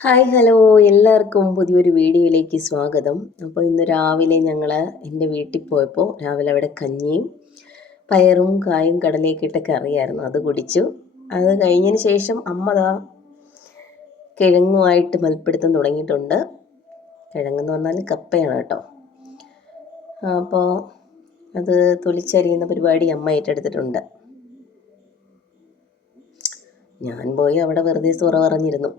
Hi hello. എല്ലാവർക്കും പുതിയൊരു വീഡിയോയിലേക്ക് സ്വാഗതം. അപ്പോൾ ഇന്ന് രാവിലെ ഞങ്ങൾ എന്റെ വീട്ടിൽ പോയപ്പോൾ രാവിലെ അവിടെ കഞ്ഞിയും പയറും കായും കടലയൊക്കെ ഇട്ട കറിയായിരുന്നു. അത് കുടിച്ചു. അത് കഴിഞ്ഞതിന് ശേഷം അമ്മ ദാ കിഴങ്ങുമായിട്ട് മൽപ്പിടുത്തം തുടങ്ങിയിട്ടുണ്ട്. കിഴങ്ങെന്ന് പറഞ്ഞാൽ കപ്പയാണ് കേട്ടോ. അപ്പോൾ അത് തൊലിച്ചരിയുന്ന പരിപാടി അമ്മ ഏറ്റെടുത്തിട്ടുണ്ട്. ഞാൻ പോയി അവിടെ വെറുതെ സുറ പറഞ്ഞിരുന്നു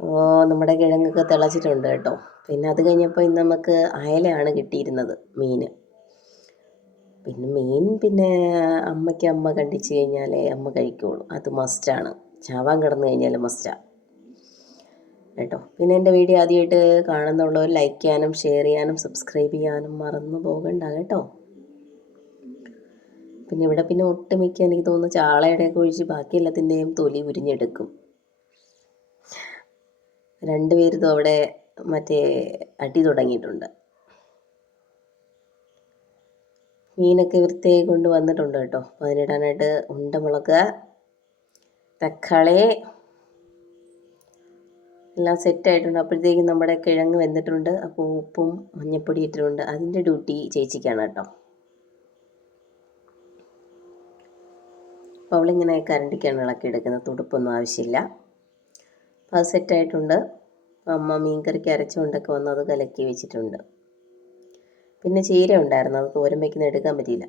അപ്പോൾ നമ്മുടെ കിഴങ്ങൊക്കെ തിളച്ചിട്ടുണ്ട് കേട്ടോ. പിന്നെ അത് കഴിഞ്ഞപ്പോൾ ഇന്ന് നമുക്ക് അയലയാണ് കിട്ടിയിരുന്നത് മീൻ പിന്നെ മീൻ പിന്നെ അമ്മയ്ക്ക് അമ്മ കണ്ടിച്ച് കഴിഞ്ഞാലേ അമ്മ കഴിക്കുള്ളൂ. അത് മസ്റ്റാണ് ചാവാൻ കിടന്നു കഴിഞ്ഞാൽ മസ്റ്റാണ് കേട്ടോ. പിന്നെ എന്റെ വീഡിയോ ആദ്യമായിട്ട് കാണുന്നുള്ളവർ ലൈക്ക് ചെയ്യാനും ഷെയർ ചെയ്യാനും സബ്സ്ക്രൈബ് ചെയ്യാനും മറന്നു പോകണ്ട കേട്ടോ. പിന്നെ ഇവിടെ പിന്നെ ഒട്ടുമിക്ക എനിക്ക് തോന്നുന്നു ചാളയുടെയൊക്കെ ഒഴിച്ച് ബാക്കി എല്ലാത്തിന്റെയും തൊലി ഉരിഞ്ഞെടുക്കും. രണ്ടുപേരും അവിടെ മറ്റേ അടി തുടങ്ങിയിട്ടുണ്ട്. മീനൊക്കെ വൃത്തിയായി കൊണ്ട് വന്നിട്ടുണ്ട് കേട്ടോ. അപ്പോൾ അതിനിടാനായിട്ട് ഉണ്ടമുളക് തക്കാളി എല്ലാം സെറ്റായിട്ടുണ്ട് അപ്പോഴത്തേക്കും നമ്മുടെ കിഴങ്ങ് വെന്തിട്ടുണ്ട്. അപ്പോൾ ഉപ്പും മഞ്ഞപ്പൊടി ഇട്ടിട്ടുണ്ട്. അതിന്റെ ഡ്യൂട്ടി ചേച്ചിക്കാണ് കേട്ടോ. അപ്പോൾ അവളിങ്ങനെ കരണ്ടിക്കാണ് ഇളക്കി എടുക്കുന്നത് തുടുപ്പൊന്നും ആവശ്യമില്ല. അപ്പോൾ അത് സെറ്റായിട്ടുണ്ട് അമ്മ മീൻകറിക്ക് അരച്ചുകൊണ്ടൊക്കെ വന്ന് അത് കലക്കി വെച്ചിട്ടുണ്ട്. പിന്നെ ചീര ഉണ്ടായിരുന്നു. അത് തോരൻ വയ്ക്കുന്ന എടുക്കാൻ പറ്റിയില്ല.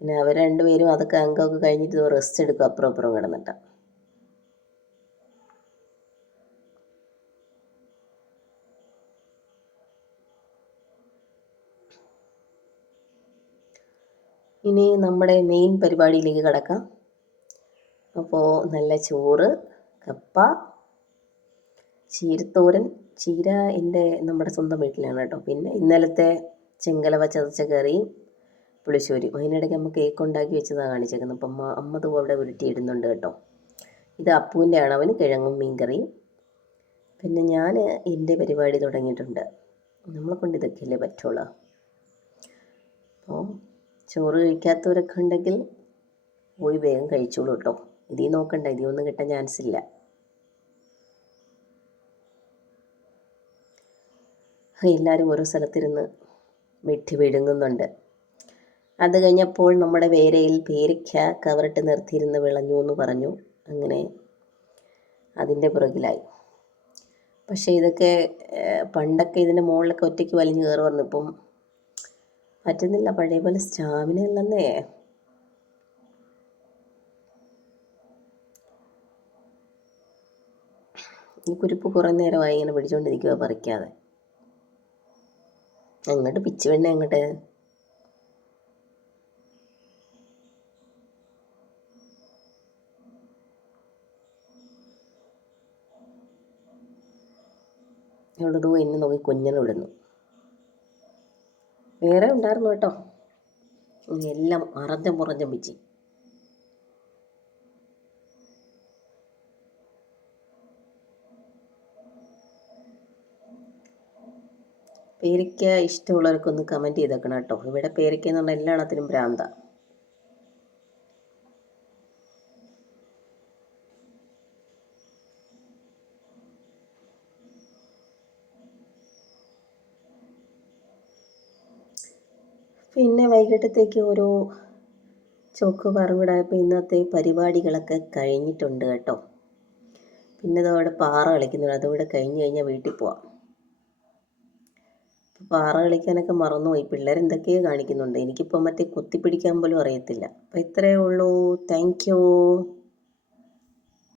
പിന്നെ അവർ രണ്ടുപേരും അതൊക്കെ അംഗമൊക്കെ കഴിഞ്ഞിട്ട് റെസ്റ്റ് എടുക്കും. അപ്പുറം അപ്പുറം കിടന്നിട്ട്. ഇനി നമ്മുടെ മെയിൻ പരിപാടിയിലേക്ക് കിടക്കാം. അപ്പോൾ നല്ല ചോറ് കപ്പ ചീരത്തോരൻ ചീര എന്റെ നമ്മുടെ സ്വന്തം വീട്ടിലാണ് കേട്ടോ. പിന്നെ ഇന്നലത്തെ ചെങ്കലവ ചതച്ച കറിയും പുളിശ്ശേരി അതിനിടയ്ക്ക് അമ്മ കേക്ക് ഉണ്ടാക്കി വെച്ചതാണ് കാണിച്ചേക്കുന്നത്. അപ്പം അമ്മ അമ്മ തൂ അവിടെ ഉരുട്ടിയിടുന്നുണ്ട് കേട്ടോ. ഇത് അപ്പൂന്റെ ആണ്. അവന് കിഴങ്ങും മീൻകറിയും പിന്നെ ഞാൻ എന്റെ പരിപാടി തുടങ്ങിയിട്ടുണ്ട്. നമ്മളെ കൊണ്ട് ഇതൊക്കെയല്ലേ പറ്റുള്ളൂ. അപ്പോൾ ചോറ് കഴിക്കാത്തവരൊക്കെ ഉണ്ടെങ്കിൽ പോയി വേഗം കഴിച്ചോളൂ കേട്ടോ. ഇതിൽ നോക്കണ്ട. ഇതിൽ ഒന്നും കിട്ടാൻ ചാൻസ് ഇല്ല. എല്ലാവരും ഓരോ സ്ഥലത്തിരുന്ന് വെട്ടി വിഴുങ്ങുന്നുണ്ട്. അത് കഴിഞ്ഞപ്പോൾ നമ്മുടെ വേരയിൽ പേരയ്ക്ക കവറിട്ട് നിർത്തിയിരുന്ന് വിളഞ്ഞു എന്ന് പറഞ്ഞു. അങ്ങനെ അതിന്റെ പുറകിലായി. പക്ഷേ ഇതൊക്കെ പണ്ടൊക്കെ ഇതിന്റെ മുകളിലൊക്കെ ഒറ്റയ്ക്ക് വലിഞ്ഞു കയറി വന്നു. ഇപ്പം പറ്റുന്നില്ല പഴയ പോലെ സ്റ്റാമിന ഇല്ലെന്നേ. ഈ കുരുപ്പ് കുറേ നേരമായി ഇങ്ങനെ പിടിച്ചുകൊണ്ടിരിക്കുക പറിക്കാതെ. അങ്ങോട്ട് പിച്ച് വെണ്ണ എങ്ങോട്ട് എവിടുന്നോ എന്നെ നോക്കി കുഞ്ഞനെ വിടുന്നു. വേറെ ഉണ്ടായിരുന്നു കേട്ടോ. എല്ലാം അറഞ്ഞ മുറഞ്ഞ പിച്ചി. പേരയ്ക്ക ഇഷ്ടമുള്ളവർക്കൊന്ന് കമന്റ് ചെയ്തേക്കണം കേട്ടോ. ഇവിടെ പേരിക്ക എന്ന് പറഞ്ഞാൽ എല്ലാത്തിനും ഭ്രാന്ത. പിന്നെ വൈകിട്ടത്തേക്ക് ഓരോ ചോക്ക് പറമ്പിടായപ്പോൾ ഇന്നത്തെ പരിപാടികളൊക്കെ കഴിഞ്ഞിട്ടുണ്ട് കേട്ടോ. പിന്നെ ഇതവിടെ പാറ കളിക്കുന്നുണ്ട്. അതുകൂടെ കഴിഞ്ഞ് കഴിഞ്ഞാൽ വീട്ടിൽ പോവാം. പാറ കളിക്കാനൊക്കെ മറന്നുപോയി. പിള്ളേർ എന്തൊക്കെയോ കാണിക്കുന്നുണ്ട്. എനിക്കിപ്പോൾ മറ്റേ കുത്തിപ്പിടിക്കാൻ പോലും അറിയത്തില്ല. അപ്പോൾ ഇത്രയേ ഉള്ളൂ. താങ്ക്